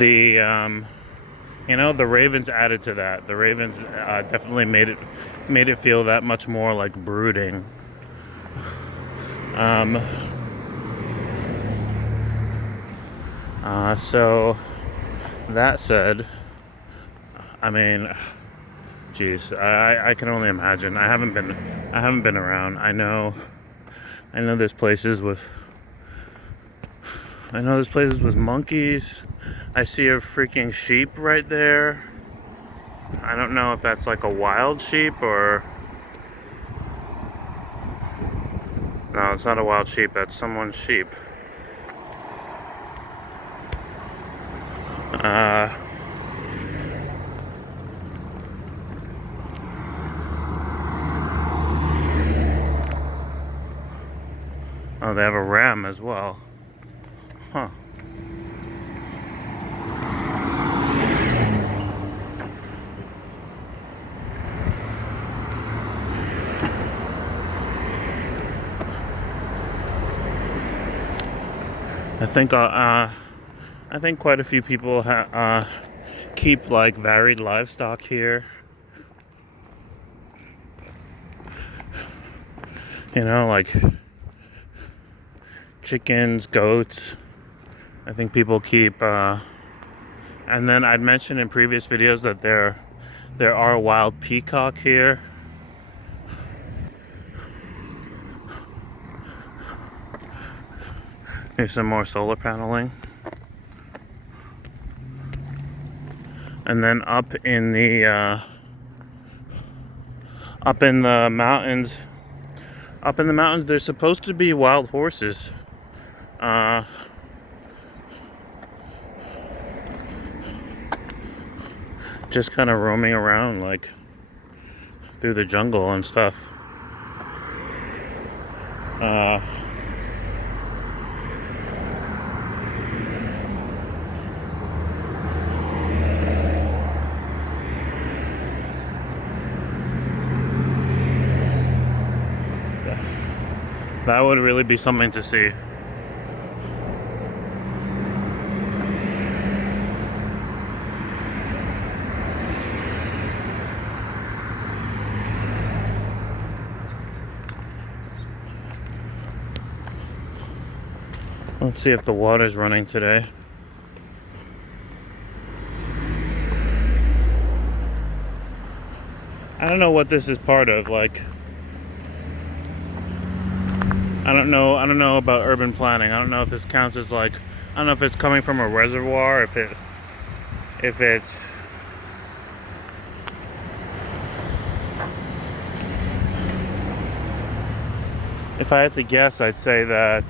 The ravens added to that. The ravens definitely made it feel that much more like brooding. So that said, I mean, geez, I can only imagine. I haven't been around. I know there's places with monkeys. I see a freaking sheep right there. I don't know if that's like a wild sheep or... No, it's not a wild sheep. That's someone's sheep. Oh, they have a ram as well. Huh. I think quite a few people keep like varied livestock here. You know, like chickens, goats. I think people keep. And then I'd mentioned in previous videos that there are wild peacock here. Here's some more solar paneling. And then up in the mountains, there's supposed to be wild horses. Just kind of roaming around like through the jungle and stuff. That would really be something to see. Let's see if the water's running today. I don't know what this is part of. Like, I don't know about urban planning. I don't know if this counts as like, I don't know if it's coming from a reservoir, if it's if I had to guess, I'd say that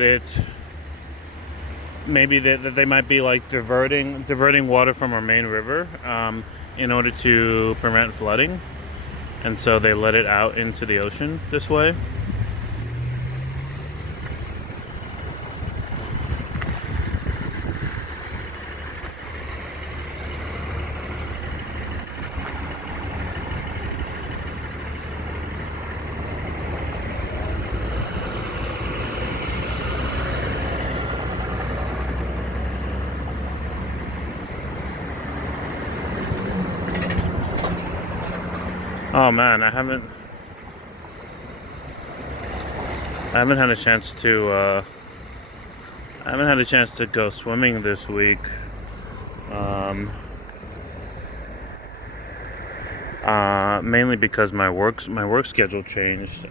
it's maybe that they might be like diverting water from our main river in order to prevent flooding, and so they let it out into the ocean this way. Oh man, I haven't had a chance to go swimming this week. Mainly because my work schedule changed.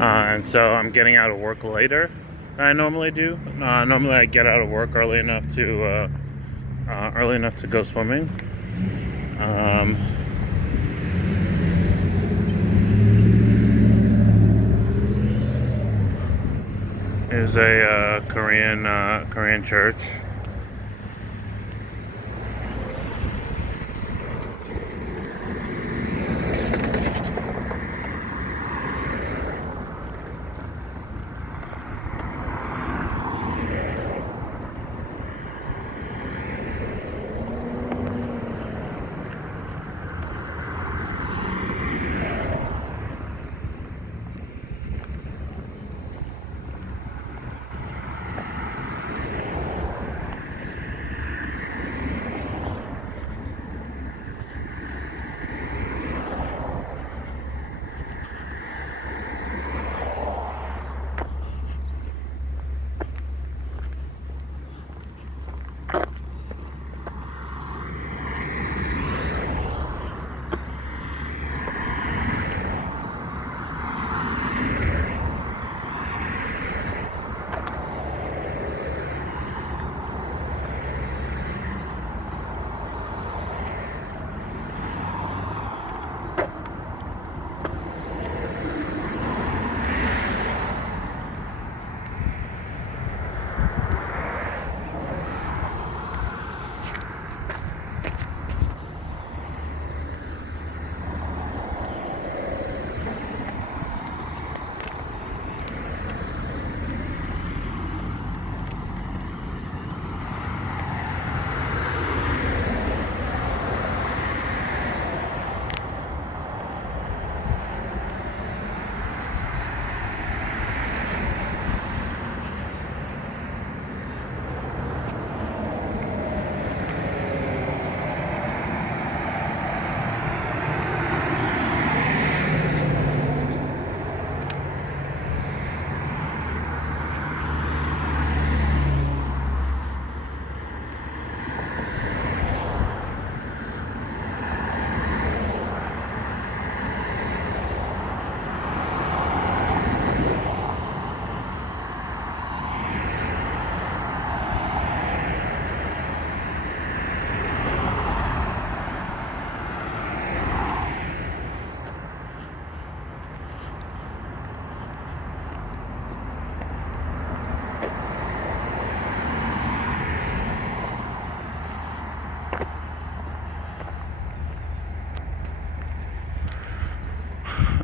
And so I'm getting out of work later than I normally do. Normally I get out of work early enough to go swimming. Is a Korean church.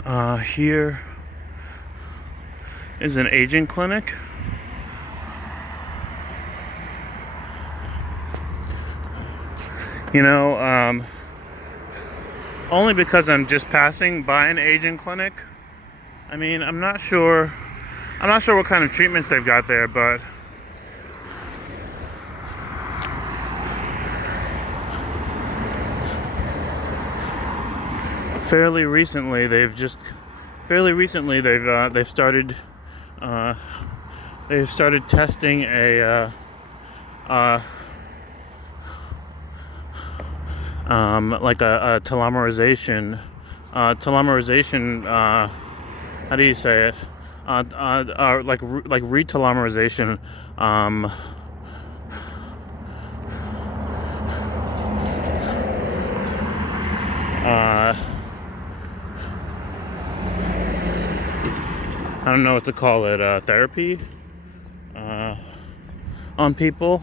Here is an aging clinic. You know, only because I'm just passing by an aging clinic. I mean, I'm not sure what kind of treatments they've got there, but fairly recently they've started testing a like a telomerization how do you say it, like retelomerization, I don't know what to call it, therapy on people,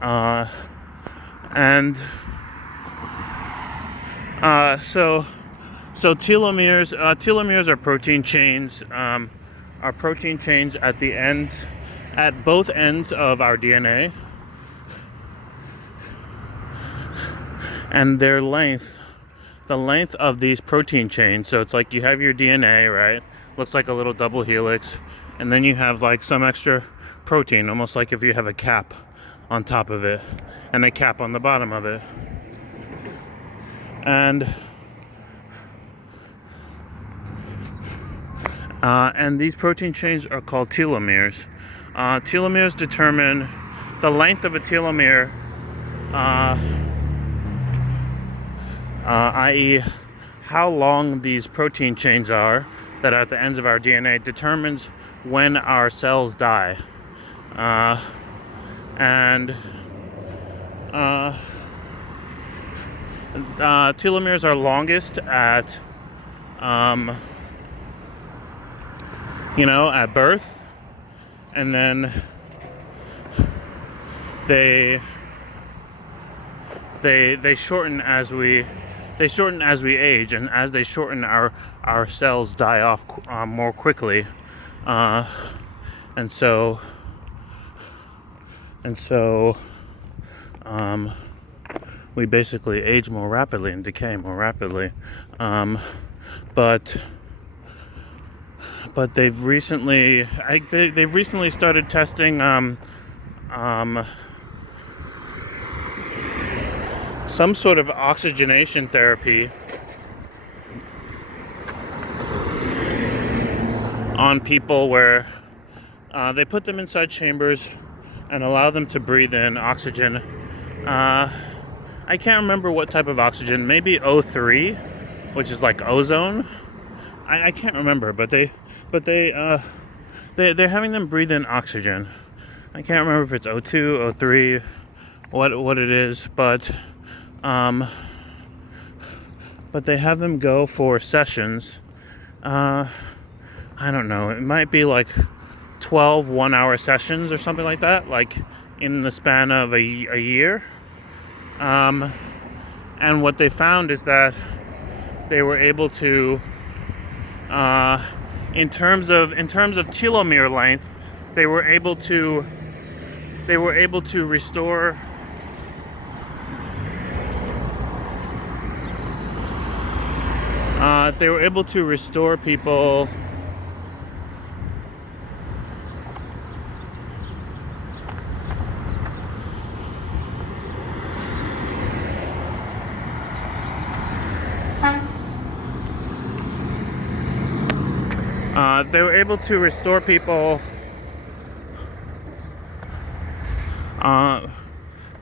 and so telomeres are protein chains, at both ends of our DNA, and the length of these protein chains. So it's like you have your DNA, right? Looks like a little double helix, and then you have like some extra protein, almost like if you have a cap on top of it and a cap on the bottom of it. And these protein chains are called telomeres. Telomeres determine the length of a telomere, i.e. how long these protein chains are that are at the ends of our DNA determines when our cells die. Telomeres are longest at at birth, and then they shorten as we age, and as they shorten, our cells die off more quickly, and so we basically age more rapidly and decay more rapidly, but they've recently started testing some sort of oxygenation therapy on people, where they put them inside chambers and allow them to breathe in oxygen. I can't remember what type of oxygen, maybe O3, which is like ozone. I can't remember, but they're having them breathe in oxygen. I can't remember if it's O2, O3, what it is, but they have them go for sessions. I don't know, it might be like 12 1-hour sessions or something like that, like in the span of a year. And what they found is that they were able to, in terms of telomere length, they were able to restore people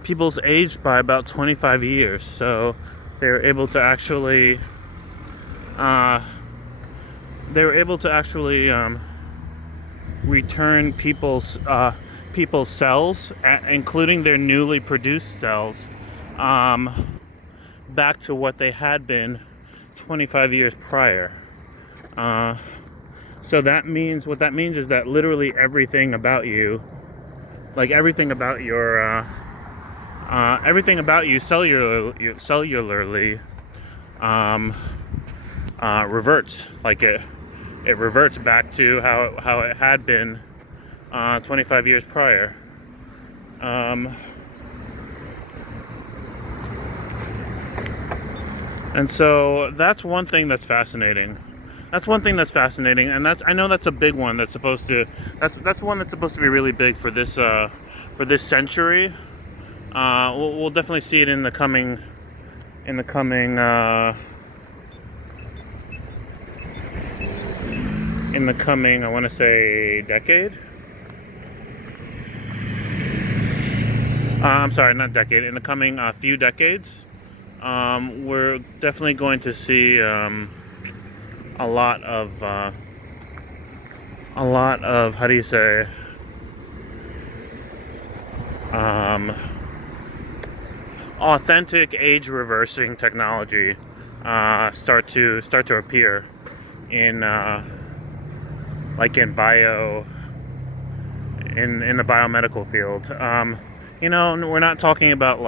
people's age by about 25 years. So they were able to actually return people's cells, including their newly produced cells, back to what they had been 25 years prior. So what that means is that literally everything about you, like everything about you cellularly, reverts. Like it reverts back to how it had been 25 years prior. And so that's one thing that's fascinating. And I know that's a big one. That's one that's supposed to be really big for this century. We'll definitely see it in the coming I want to say decade. I'm sorry, not decade. In the coming few decades, we're definitely going to see a lot of how do you say, authentic age reversing technology start to appear in like in the biomedical field. We're not talking about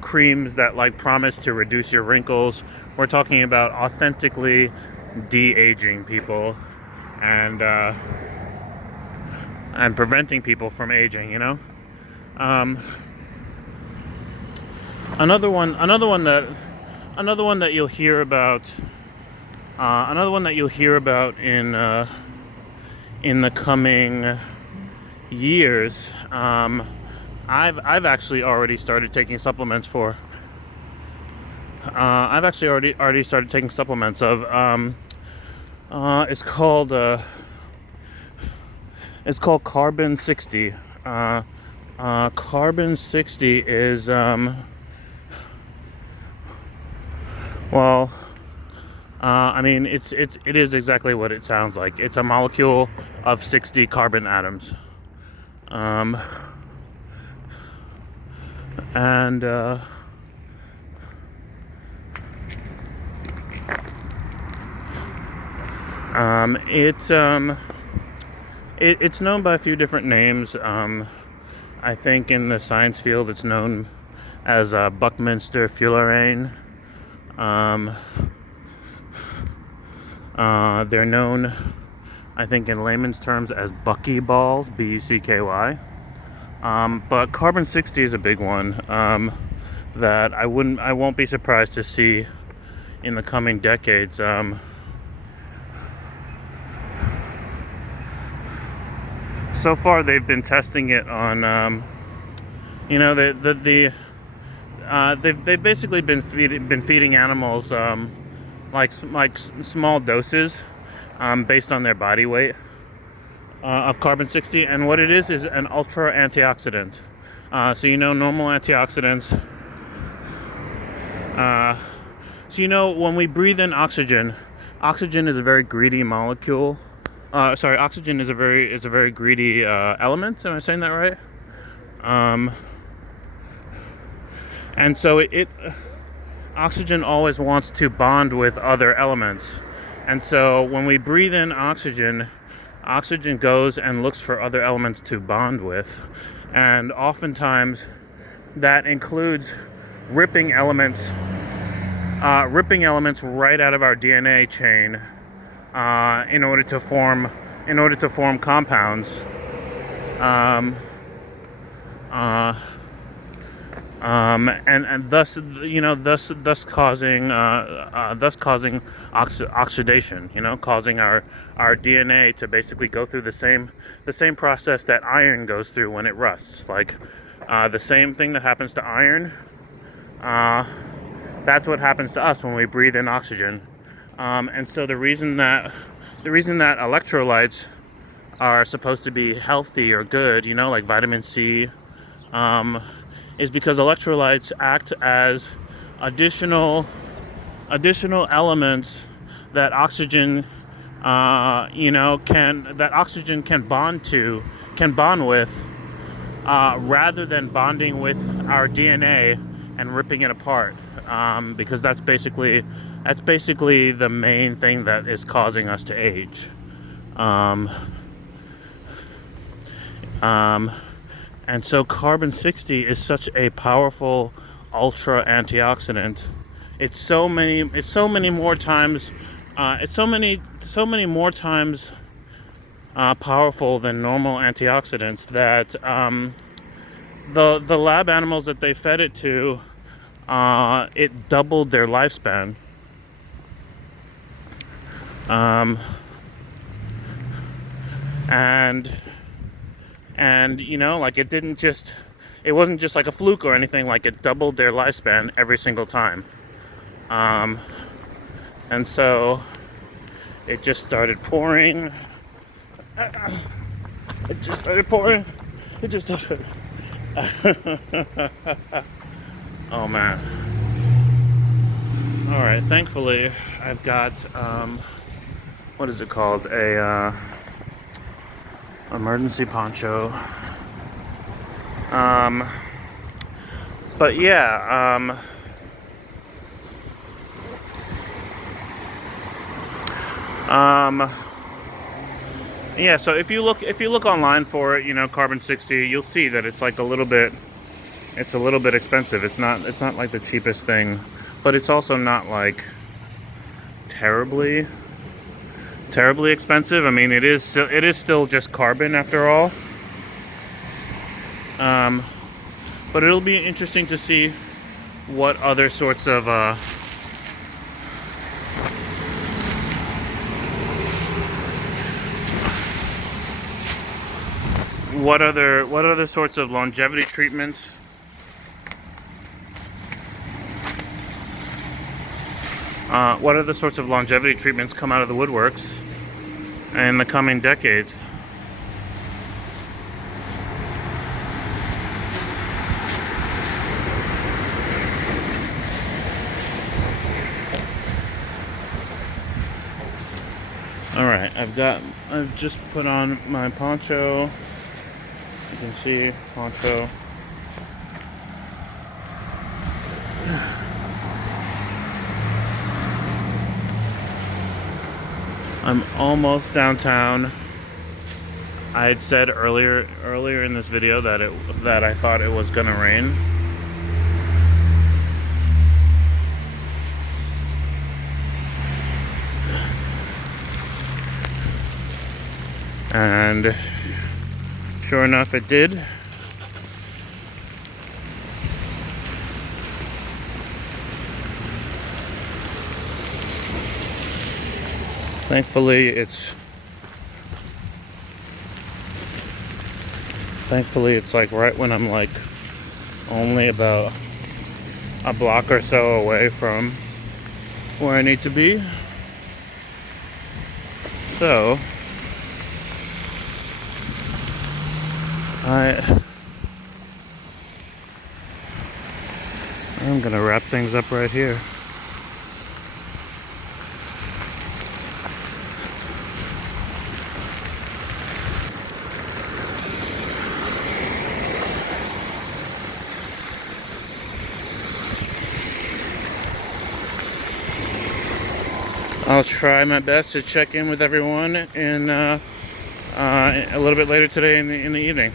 creams that like promise to reduce your wrinkles. We're talking about authentically de-aging people and preventing people from aging. Another one that you'll hear about. Another one that you'll hear about in the coming years. I've actually already started taking supplements for. I've actually already started taking supplements of. It's called Carbon 60. Carbon 60 is it is exactly what it sounds like. It's a molecule of 60 carbon atoms. It's known by a few different names. I think in the science field it's known as Buckminster Fullerene. They're known, I think, in layman's terms as buckyballs, Bucky. But carbon 60 is a big one that I won't be surprised to see in the coming decades. So far, they've been testing it on, they've basically been feeding animals like small doses based on their body weight of carbon 60, and what it is an ultra antioxidant. So normal antioxidants. When we breathe in oxygen is a very greedy molecule. Oxygen is a very greedy element. Am I saying that right? And so oxygen always wants to bond with other elements. And so when we breathe in oxygen goes and looks for other elements to bond with. And oftentimes that includes ripping elements right out of our DNA chain in order to form compounds. And thus causing oxidation. Causing our DNA to basically go through the same process that iron goes through when it rusts. Like the same thing that happens to iron. That's what happens to us when we breathe in oxygen. And so the reason that electrolytes are supposed to be healthy or good, like vitamin C, is because electrolytes act as additional elements that oxygen can bond with, rather than bonding with our DNA and ripping it apart, because that's basically the main thing that is causing us to age. And so carbon 60 is such a powerful ultra antioxidant It's so many more times. It's so many more times powerful than normal antioxidants that the lab animals that they fed it to, it doubled their lifespan. And you know, like it wasn't just like a fluke or anything. Like it doubled their lifespan every single time. And so it just started pouring. It just started pouring. It just started. Oh man. All right. Thankfully, I've got what is it called? A emergency poncho. But yeah. Yeah, so if you look online for it, you know, carbon 60, you'll see that it's like a little bit expensive. It's not like the cheapest thing, but it's also not like terribly expensive. I mean, it is still just carbon after all. But it'll be interesting to see what other sorts of what other sorts of longevity treatments come out of the woodworks in the coming decades. All right, I've just put on my poncho. You can see poncho. I'm almost downtown. I had said earlier in this video that I thought it was gonna rain. And sure enough, it did. Thankfully, it's like right when I'm like only about a block or so away from where I need to be. So I'm gonna wrap things up right here. I'll try my best to check in with everyone in a little bit later today in the evening.